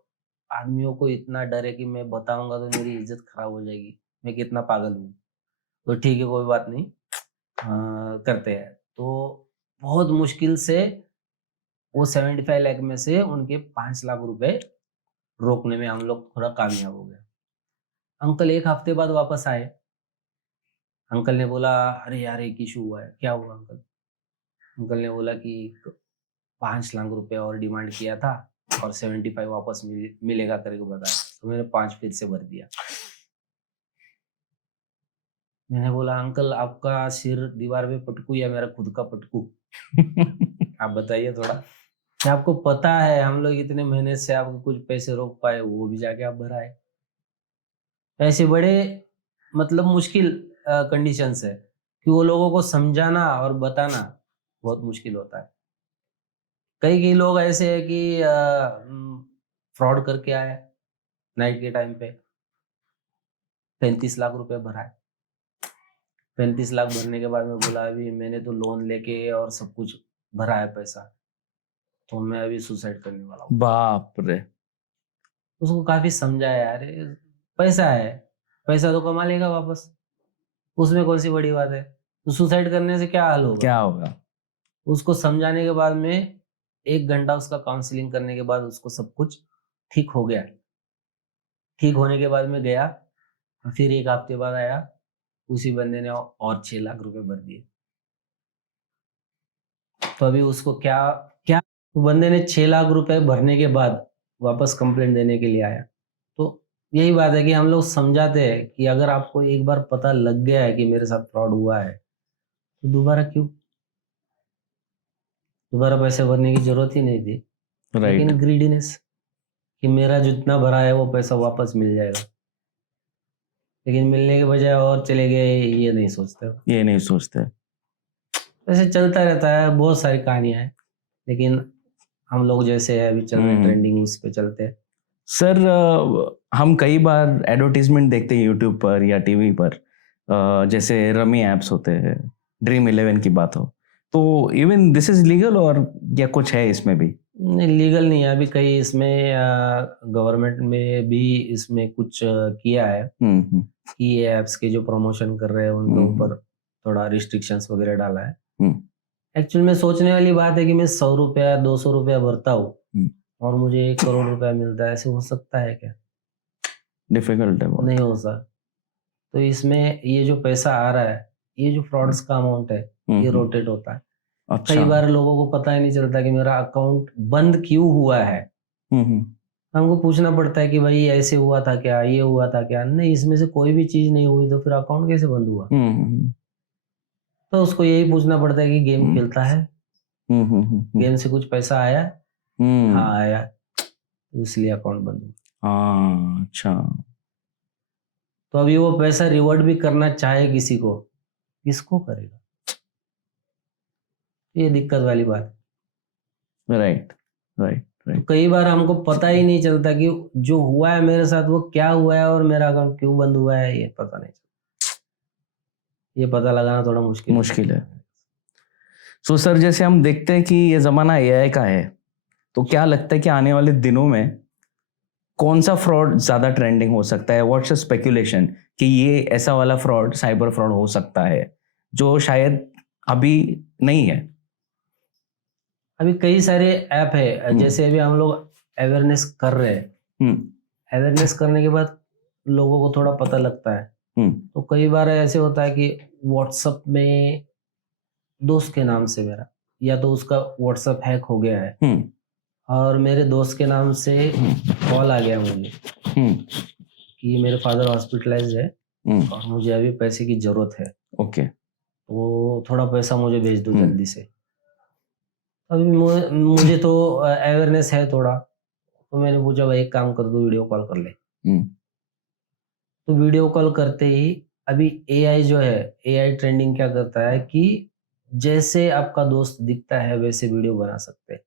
आदमियों को इतना डर है कि मैं बताऊंगा तो मेरी इज्जत खराब हो जाएगी, मैं कितना पागल हूँ। तो ठीक है कोई बात नहीं, करते हैं। तो बहुत मुश्किल से वो 75 लाख में से उनके 5 लाख रुपए रोकने में हम लोग थोड़ा कामयाब हो गए। अंकल 1 हफ्ते बाद वापस आए। अंकल ने बोला अरे यार एक इशू हुआ है। क्या हुआ अंकल? अंकल ने बोला कि 5 लाख रुपए और डिमांड किया था और 75 वापस मिलेगा करके बताया, तो मैंने 5 फिर से भर दिया। मैंने बोला अंकल आपका सिर दीवार पे पटकू या मेरा खुद का पटकू? आप बताइए थोड़ा, क्या आपको पता है हम लोग इतने महीने से आपको कुछ पैसे रोक पाए, वो भी जाके आप भराए। ऐसे बड़े मतलब मुश्किल कंडीशंस है कि वो लोगों को समझाना और बताना बहुत मुश्किल होता है। कई कई लोग ऐसे है कि फ्रॉड करके आए नाइट के टाइम पे, 35 लाख रुपए भराए। 35 लाख भरने के बाद में बोला अभी मैंने तो लोन लेके और सब कुछ भरा है पैसा, तो मैं अभी सुसाइड करने वाला हूँ। बाप रे। उसको काफी समझाया यार, पैसा है, पैसा तो कमा लेगा वापस, उसमें कौन सी बड़ी बात है, तो सुसाइड करने से क्या हाल होगा? क्या होगा? उसको समझाने के बाद में 1 घंटा उसका काउंसलिंग करने के बाद उसको सब कुछ ठीक हो गया। ठीक होने के बाद में गया, फिर 1 हफ्ते बाद आया, उसी बंदे ने और 6 लाख रुपए भर दिए। तो अभी उसको क्या क्या, तो बंदे ने 6 लाख रुपए भरने के बाद वापस कंप्लेंट देने के लिए आया। तो यही बात है कि हम लोग समझाते हैं कि अगर आपको एक बार पता लग गया है कि मेरे साथ फ्रॉड हुआ है तो दोबारा क्यों, दोबारा पैसे भरने की जरूरत ही नहीं थी। राइट लेकिन ग्रीडीनेस कि मेरा जितना भरा है वो पैसा वापस मिल जाएगा, लेकिन मिलने के बजाय और चले गए, ये नहीं सोचते। ये नहीं सोचते। वैसे चलता रहता है, बहुत सारी कहानियां हैं, लेकिन हम लोग जैसे अभी चल रहे हैं ट्रेंडिंग उस पे चलते हैं। सर हम कई बार एडवर्टीजमेंट देखते हैं यूट्यूब पर या टीवी पर, जैसे रमी ऐप्स होते हैं, Dream11 की बात हो, तो इवन दिस इज लीगल और या कुछ है इसमें भी? नहीं, लीगल नहीं है अभी। कई इसमें गवर्नमेंट में भी इसमें कुछ किया है कि ये ऐप्स के जो प्रमोशन कर रहे हैं उनके ऊपर थोड़ा रिस्ट्रिक्शंस वगैरह डाला है। एक्चुअल में सोचने वाली बात है कि मैं 100 रुपया 200 रुपया भरता हूँ और मुझे 1 करोड़ रुपया मिलता है, ऐसे हो सकता है क्या? डिफिकल्ट है बहुत। नहीं हो सकता। तो इसमें ये जो पैसा आ रहा है, ये जो फ्रॉड्स का अमाउंट है, ये रोटेट होता है। अच्छा। कई बार लोगों को पता ही नहीं चलता कि मेरा अकाउंट बंद क्यों हुआ है। हमको पूछना पड़ता है कि भाई ऐसे हुआ था क्या, ये हुआ था क्या? नहीं, इसमें से कोई भी चीज नहीं हुई तो फिर अकाउंट कैसे बंद हुआ? तो उसको यही पूछना पड़ता है कि गेम खेलता है, गेम से कुछ पैसा आया? हाँ आया, तो इसलिए अकाउंट बंद हुआ। अच्छा। तो अभी वो पैसा रिवर्ट भी करना चाहे किसी को, किसको करेगा? ये दिक्कत वाली बात है। राइट राइट तो राइट। कई बार हमको पता ही नहीं चलता कि जो हुआ है मेरे साथ वो क्या हुआ है और मेरा अकाउंट क्यों बंद हुआ है, ये पता नहीं चलता। ये पता लगाना थोड़ा मुश्किल है। सो सर, जैसे हम देखते हैं कि ये जमाना एआई का है, तो क्या लगता है कि आने वाले दिनों में कौन सा फ्रॉड ज्यादा ट्रेंडिंग हो सकता है? व्हाट्स स्पेकुलेशन कि ये ऐसा वाला फ्रॉड, साइबर फ्रॉड हो सकता है जो शायद अभी नहीं है? अभी कई सारे ऐप है, जैसे अभी हम लोग अवेयरनेस कर रहे हैं। अवेयरनेस करने के बाद लोगों को थोड़ा पता लगता है। तो कई बार ऐसे होता है कि व्हाट्सएप में दोस्त के नाम से मेरा, या तो उसका व्हाट्सएप हैक हो गया है और मेरे दोस्त के नाम से कॉल आ गया मुझे कि मेरे फादर हॉस्पिटलाइज्ड है और मुझे अभी पैसे की जरूरत है। ओके। तो थोड़ा पैसा मुझे भेज दो जल्दी से। अभी मुझे तो अवेयरनेस है थोड़ा, तो मैंने पूछा भाई एक काम कर दो, वीडियो कॉल कर ले। तो वीडियो कॉल करते ही अभी एआई जो है, एआई ट्रेंडिंग क्या करता है कि जैसे आपका दोस्त दिखता है वैसे वीडियो बना सकते हैं,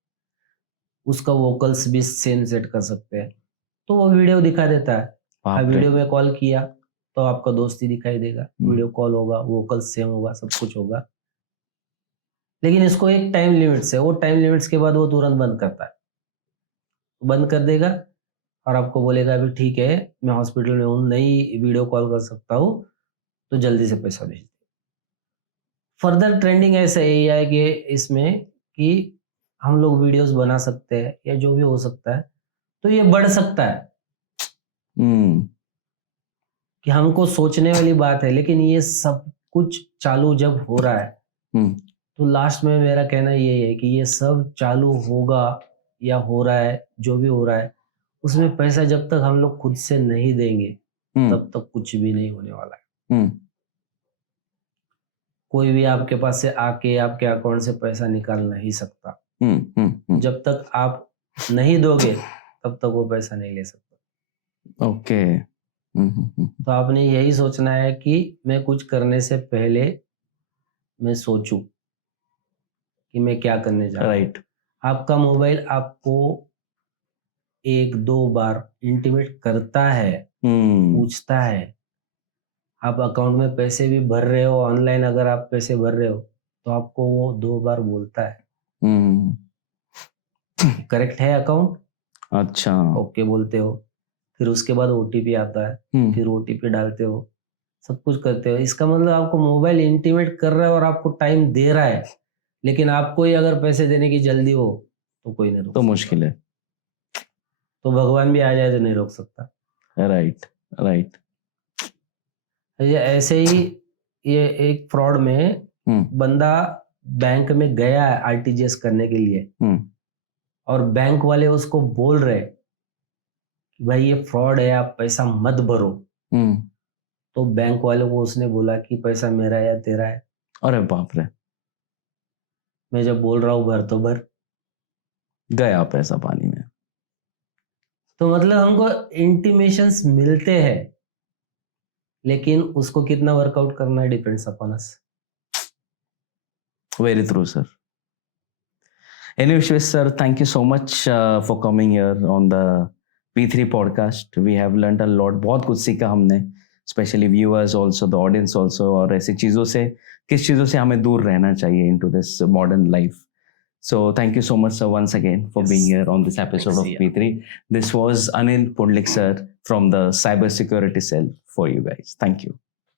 उसका वोकल्स भी सेम सेट कर सकते हैं, तो वो वीडियो दिखा देता है। अब वीडियो में कॉल किया तो आपका दोस्त ही दिखाई देगा, वीडियो कॉल होगा, वोकल्स सेम होगा, सब कुछ होगा। लेकिन इसको एक टाइम लिमिट से, वो टाइम लिमिट्स के बाद वो तुरंत बंद करता है, बंद कर देगा और आपको बोलेगा अभी ठीक है मैं हॉस्पिटल में हूँ, नहीं वीडियो कॉल कर सकता हूँ, तो जल्दी से पैसा भेज दे। फर्दर ट्रेंडिंग ऐसा ही है कि इसमें कि हम लोग वीडियोस बना सकते हैं या जो भी हो सकता है, तो ये बढ़ सकता है कि हमको सोचने वाली बात है। लेकिन ये सब कुछ चालू जब हो रहा है तो लास्ट में मेरा कहना ये है कि ये सब चालू होगा या हो रहा है, जो भी हो रहा है उसमें पैसा जब तक हम लोग खुद से नहीं देंगे तब तक कुछ भी नहीं होने वाला है। कोई भी आपके पास से आके आपके अकाउंट से पैसा निकाल नहीं सकता। जब तक आप नहीं दोगे तब तक वो पैसा नहीं ले सकता। ओके। तो आपने यही सोचना है कि मैं कुछ करने से पहले मैं सोचूं कि मैं क्या करने जा रहा हूं। राइट। आपका मोबाइल आपको 1-2 बार इंटीमेट करता है, पूछता है। आप अकाउंट में पैसे भी भर रहे हो, ऑनलाइन अगर आप पैसे भर रहे हो तो आपको वो 2 बार बोलता है करेक्ट है अकाउंट। अच्छा। ओके बोलते हो, फिर उसके बाद ओटीपी आता है, फिर ओटीपी डालते हो, सब कुछ करते हो। इसका मतलब आपको मोबाइल इंटीमेट कर रहा है और आपको टाइम दे रहा है, लेकिन आपको ही अगर पैसे देने की जल्दी हो तो कोई नहीं रोक तो सकता। मुश्किल है। तो भगवान भी आ जाए तो नहीं रोक सकता। Right right. ये ऐसे ही ये एक फ्रॉड में बंदा बैंक में गया है आरटीजीएस करने के लिए और बैंक वाले उसको बोल रहे भाई ये फ्रॉड है, आप पैसा मत भरो, तो बैंक वालों को उसने बोला कि पैसा मेरा है या तेरा है? अरे बाप रे, मैं जब बोल रहा हूँ भर तो भर। गया पैसा पानी में। तो मतलब हमको इंटीमेशंस मिलते हैं, लेकिन उसको कितना वर्कआउट करना है depends upon us. Very true, sir. Anyway, Shwes, sir, thank you so much for coming here on the P3 podcast. We have learned a lot. बहुत कुछ सीखा हमने, especially viewers also, the audience also, और ऐसी चीज़ों से, किस चीज़ों से हमें दूर रहना चाहिए into this modern life. So thank you so much, sir, once again for being here on this episode of P3. This was Anil Pundlik, sir, from the Cyber Security Cell for you guys. Thank you.